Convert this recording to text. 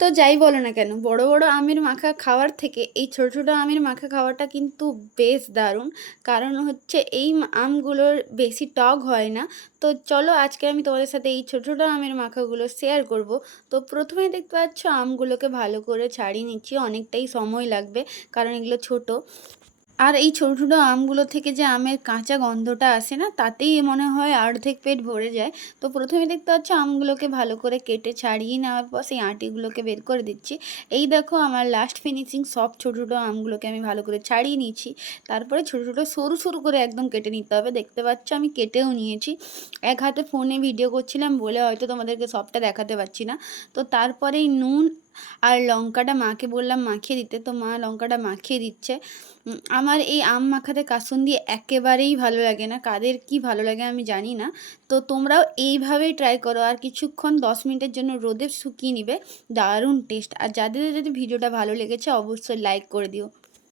তো যাই বলো না কেন, বড় বড় আমের মাখা খাওয়ার থেকে এই ছোট ছোট আমের মাখা খাওয়াটা কিন্তু বেশ দারুণ। কারণ হচ্ছে এই আমগুলোর বেশি টক হয় না। তো চলো আজকে আমি তোমাদের সাথে এই ছোট ছোট আমের মাখাগুলো শেয়ার করব। তো প্রথমেই দেখতে পাচ্ছ আমগুলোকে ভালো করে ছাড়িয়ে নিচ্ছি, অনেকটাই সময় লাগবে কারণ এগুলো ছোট। আর এই ছোট ছোট আমগুলো থেকে যে আমের কাঁচা গন্ধটা আসে না, তাতেই মনে হয় অর্ধেক পেট ভরে যায়। তো প্রথমে দেখতে পাচ্ছ আমগুলোকে ভালো করে কেটে ছাড়িয়ে নেওয়ার পর সেই আঁটিগুলোকে বের করে দিচ্ছি। এই দেখো আমার লাস্ট ফিনিশিং সব ছোট ছোট আমগুলোকে আমি ভালো করে ছাড়িয়ে নিয়েছি। তারপরে ছোট ছোট সরু সরু করে একদম কেটে নিতে হবে। দেখতে পাচ্ছ আমি কেটেও নিয়েছি। এক হাতে ফোনে ভিডিও করছিলাম বলে হয়তো তোমাদেরকে সবটা দেখাতে পারছি না। তো তারপরেই নুন আর লঙ্কাটা মাকে বললাম মাখিয়ে দিতে, তো মা লঙ্কাটা মাখিয়ে দিচ্ছে। আমার এই আম মাখাতে কাসুন্দি একেবারেই ভালো লাগে না, কাদের কি ভালো লাগে আমি জানি না। তো তোমরাও এইভাবেই ট্রাই করো, আর কিছুক্ষণ 10 মিনিটের জন্য রোদে শুকিয়ে নিবে। দারুণ টেস্ট। আর যাদের যদি ভিডিওটা ভালো লেগেছে অবশ্যই লাইক করে দিও।